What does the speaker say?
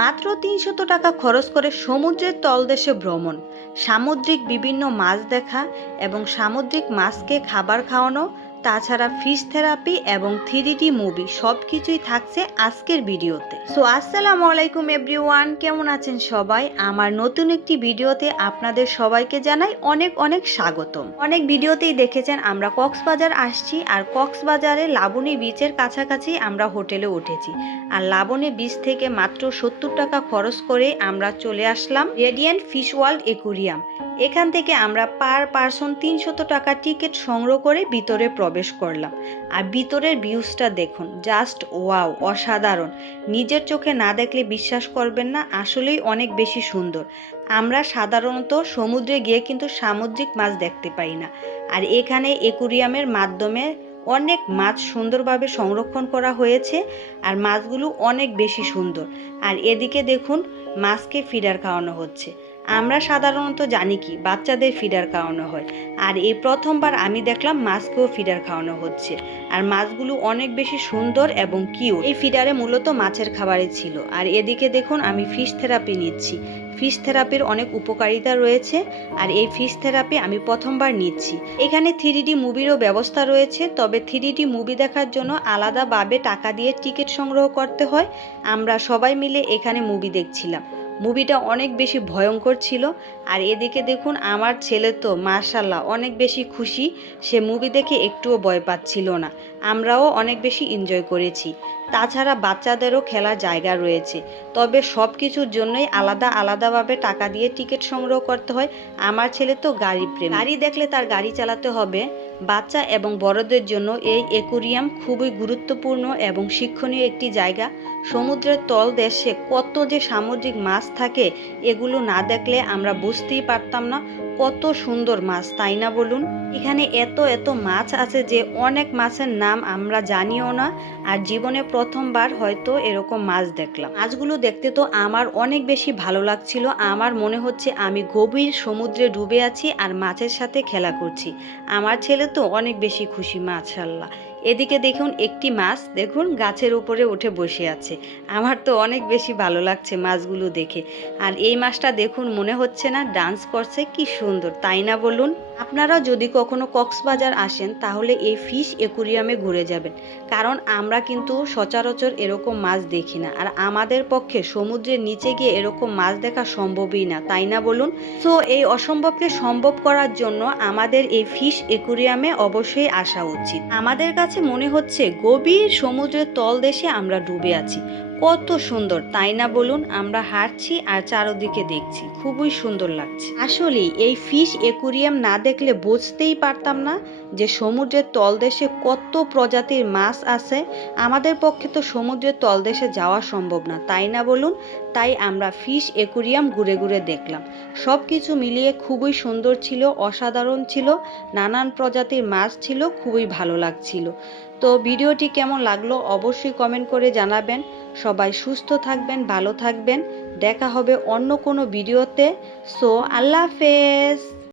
মাত্র ৩০০ টাকা খরচ করে সমুদ্রের তলদেশে ভ্রমণ, সামুদ্রিক বিভিন্ন মাছ দেখা এবং সামুদ্রিক মাছকে খাবার খাওয়ানো, তাছাড়া ফিশ থেরাপি এবং 3D মুভি সব কিছুই থাকছে আজকের ভিডিওতে। সো আসসালামু আলাইকুম এভরিওয়ান, কেমন আছেন সবাই? আমার নতুন একটি ভিডিওতে আপনাদের সবাইকে জানাই অনেক অনেক স্বাগতম। অনেক ভিডিওতেই দেখেছেন আমরা কক্সবাজার আসছি, আর কক্সবাজারে লাবণী বিচের কাছাকাছি আমরা হোটেলে উঠেছি। আর লাবণী বিচ থেকে মাত্র 70 টাকা খরচ করে আমরা চলে আসলাম রেডিয়েন্ট ফিশ ওয়ার্ল্ড অ্যাকুরিয়াম। এখান থেকে আমরা পার পারসন ৩০০ টাকা টিকিট সংগ্রহ করে ভিতরে প্রবেশ করলাম। আর ভিতরের ভিউজটা দেখুন, জাস্ট ওয়াও, অসাধারণ। নিজের চোখে না দেখলে বিশ্বাস করবেন না, আসলেই অনেক বেশি সুন্দর। আমরা সাধারণত সমুদ্রে গিয়ে কিন্তু সামুদ্রিক মাছ দেখতে পাই না, আর এখানে অ্যাকুরিয়ামের মাধ্যমে অনেক মাছ সুন্দরভাবে সংরক্ষণ করা হয়েছে, আর মাছগুলো অনেক বেশি সুন্দর। আর এদিকে দেখুন, মাছকে ফিডার খাওয়ানো হচ্ছে। আমরা সাধারণত জানি কি বাচ্চাদের ফিডার খাওয়ানো হয়, আর এই প্রথমবার আমি দেখলাম মাছকেও ফিডার খাওয়ানো হচ্ছে। আর মাছগুলো অনেক বেশি সুন্দর এবং কিউট। এই ফিডারে মূলত মাছের খাবারই ছিল। আর এদিকে দেখুন, আমি ফিশ থেরাপি নিচ্ছি। ফিশ থেরাপির অনেক উপকারিতা রয়েছে, আর এই ফিশ থেরাপি আমি প্রথমবার নিচ্ছি। এখানে 3D মুভিরও ব্যবস্থা রয়েছে, তবে 3D মুভি দেখার জন্য আলাদাভাবে টাকা দিয়ে টিকিট সংগ্রহ করতে হয়। আমরা সবাই মিলে এখানে মুভি দেখছিলাম। মুভিটা অনেক বেশি ভয়ঙ্কর ছিল। আর এদিকে দেখুন, আমার ছেলে তো মাশাআল্লাহ অনেক বেশি খুশি, সে মুভি দেখে একটুও ভয় পাচ্ছিল না। আমরাও অনেক বেশি এনজয় করেছি। তাছাড়া বাচ্চাদেরও খেলার জায়গা রয়েছে, তবে সব কিছুর জন্যই আলাদাভাবে টাকা দিয়ে টিকিট সংগ্রহ করতে হয়। আমার ছেলে তো গাড়ি প্রেমী, গাড়ি দেখলে তার গাড়ি চালাতে হবে। বাচ্চা এবং বড়দের জন্য এই অ্যাকুরিয়াম খুবই গুরুত্বপূর্ণ এবং শিক্ষণীয় একটি জায়গা। সমুদ্রের তলদেশে কত যে সামুদ্রিক মাছ থাকে, এগুলো না দেখলে আমরা বুঝতেই পারতাম না কত সুন্দর মাছ, তাই না বলুন? এখানে এত এত মাছ আছে যে অনেক মাছের নাম আমরা জানিও না। আর জীবনে প্রথমবার হয়তো এরকম মাছ দেখলাম। মাছগুলো দেখতে তো আমার অনেক বেশি ভালো লাগছিল। আমার মনে হচ্ছে আমি গভীর সমুদ্রে ডুবে আছি আর মাছের সাথে খেলা করছি। আমার ছেলে তো অনেক বেশি খুশি, মাশাআল্লাহ। এদিকে দেখুন, একটি মাছ দেখুন গাছের উপরে উঠে বসে আছে। আমার তো অনেক বেশি ভালো লাগছে মাছগুলো দেখে। আর এই মাছটা দেখুন, মনে হচ্ছে না ডান্স করছে, কি সুন্দর, তাই না বলুন? আপনারা যদি কখনো কক্সবাজার আসেন তাহলে এই ফিশ অ্যাকুরিয়ামে ঘুরে যাবেন, কারণ আমরা কিন্তু সচরাচর এরকম মাছ দেখি না। আর আমাদের পক্ষে সমুদ্রের নিচে গিয়ে এরকম মাছ দেখা সম্ভবই না, তাই না বলুন? তো এই অসম্ভবকে সম্ভব করার জন্য আমাদের এই ফিশ অ্যাকুরিয়ামে অবশ্যই আসা উচিত। আমাদের কাছে মনে হচ্ছে গভীর সমুদ্রের তলদেশে আমরা ডুবে আছি। কত সুন্দর, তাই না বলুন? আমরা হাঁটছি আর চারদিকে দেখছি, খুবই সুন্দর লাগছে। আসলে এই ফিশ অ্যাকুরিয়াম না দেখলে বুঝতেই পারতাম না যে সমুদ্রের তলদেশে কত প্রজাতির মাছ আছে। আমাদের পক্ষে তো সমুদ্রের তলদেশে যাওয়া সম্ভব না, তাই না বলুন? তাই আমরা ফিশ অ্যাকুরিয়াম ঘুরে ঘুরে দেখলাম। সব কিছু মিলিয়ে খুবই সুন্দর ছিল, অসাধারণ ছিল। নানান প্রজাতির মাছ ছিল, খুবই ভালো লাগছিল। তো ভিডিওটি কেমন লাগলো অবশ্যই কমেন্ট করে জানাবেন। সবাই সুস্থ থাকবেন, ভালো থাকবেন। দেখা হবে অন্য কোনো ভিডিওতে। সো আল্লাহ হাফেজ।